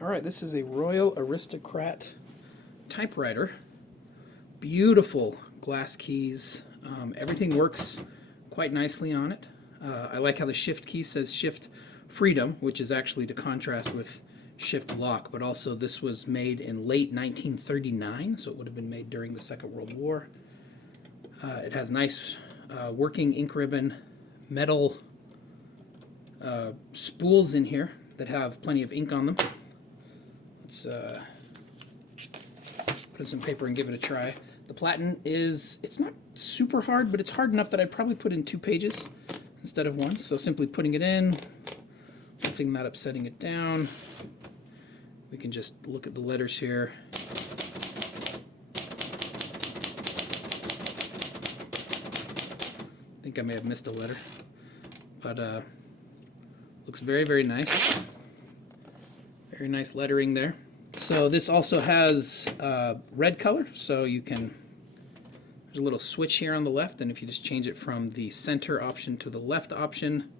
Alright, this is a Royal Aristocrat typewriter. Beautiful glass keys. Everything works quite nicely on it. I like how the shift key says shift freedom, which is actually to contrast with shift lock, but also this was made in late 1939, so it would have been made during the Second World War. It has nice working ink ribbon, metal spools in here that have plenty of ink on them. Let's put in some paper and give it a try. The platen it's not super hard, but it's hard enough that I'd probably put in 2 pages instead of 1. So simply putting it in, lifting that up, setting it down. We can just look at the letters here. I think I may have missed a letter, but looks very, very nice. Very nice lettering there. So this also has red color, so you can, there's a little switch here on the left, and if you just change it from the center option to the left option,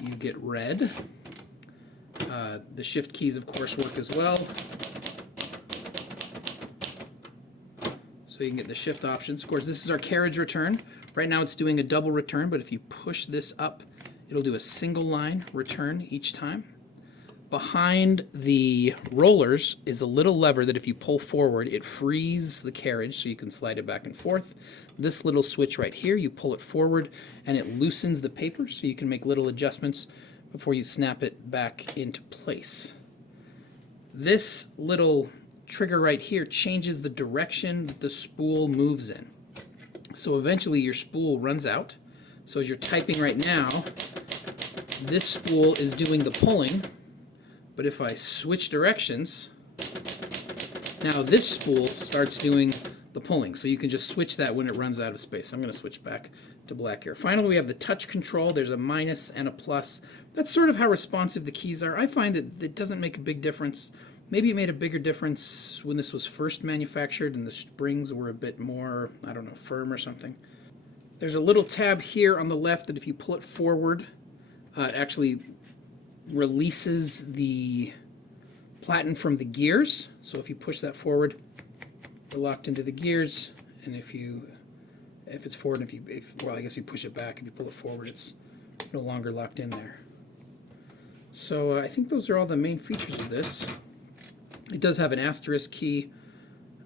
you get red. The shift keys, of course, work as well. So you can get the shift options. Of course, this is our carriage return. Right now it's doing a double return, but if you push this up, it'll do a single line return each time. Behind the rollers is a little lever that if you pull forward, it frees the carriage so you can slide it back and forth. This little switch right here, you pull it forward and it loosens the paper so you can make little adjustments before you snap it back into place. This little trigger right here changes the direction that the spool moves in. So eventually your spool runs out. So as you're typing right now, this spool is doing the pulling, but if I switch directions, now this spool starts doing the pulling. So you can just switch that when it runs out of space. I'm going to switch back to black here. Finally, we have the touch control. There's a minus and a plus. That's sort of how responsive the keys are. I find that it doesn't make a big difference. Maybe it made a bigger difference when this was first manufactured and the springs were a bit more, I don't know, firm or something. There's a little tab here on the left that if you pull it forward, it actually releases the platen from the gears. So if you push that forward, you're locked into the gears. And if it's forward, well, I guess you push it back. If you pull it forward, it's no longer locked in there. So I think those are all the main features of this. It does have an asterisk key,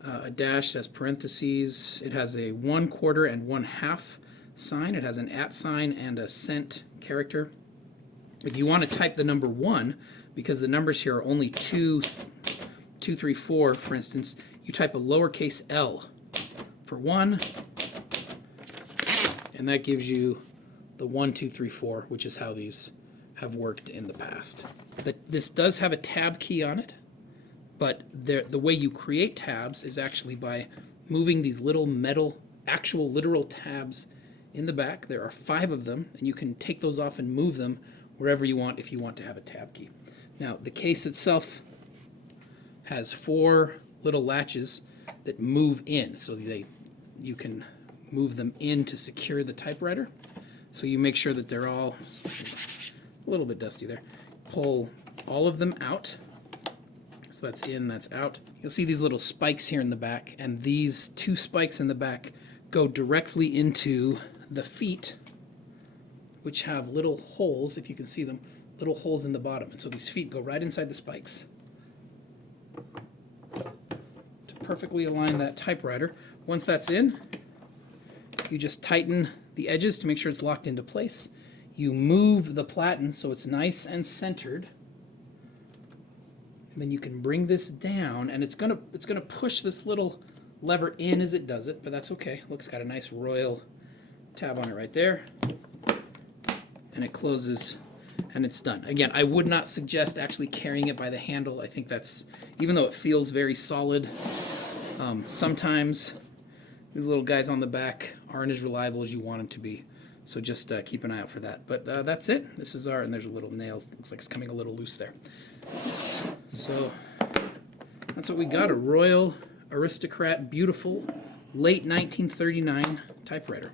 a dash, it has parentheses, it has a 1/4 and 1/2 sign, it has an @ sign and a cent character. If you want to type the number 1, because the numbers here are only 2, 2, 3, 4, for instance, you type a lowercase l for 1, and that gives you the 1, 2, 3, 4, which is how these have worked in the past. This does have a tab key on it. But the way you create tabs is actually by moving these little metal, actual literal tabs in the back. There are 5 of them, and you can take those off and move them wherever you want if you want to have a tab key. Now, the case itself has 4 little latches that move in, so you can move them in to secure the typewriter. So you make sure that they're all a little bit dusty there. Pull all of them out. So that's in, that's out. You'll see these little spikes here in the back, and these 2 spikes in the back go directly into the feet, which have little holes, if you can see them, little holes in the bottom. And so these feet go right inside the spikes to perfectly align that typewriter. Once that's in, you just tighten the edges to make sure it's locked into place. You move the platen so it's nice and centered. And then you can bring this down, and it's gonna push this little lever in as it does it, but that's okay. Look, it's got a nice royal tab on it right there. And it closes, and it's done. Again, I would not suggest actually carrying it by the handle. I think that's, even though it feels very solid, sometimes these little guys on the back aren't as reliable as you want them to be. So just keep an eye out for that. But that's it. This is and there's a little nail. Looks like it's coming a little loose there. So that's what we got, a Royal Aristocrat, beautiful, late 1939 typewriter.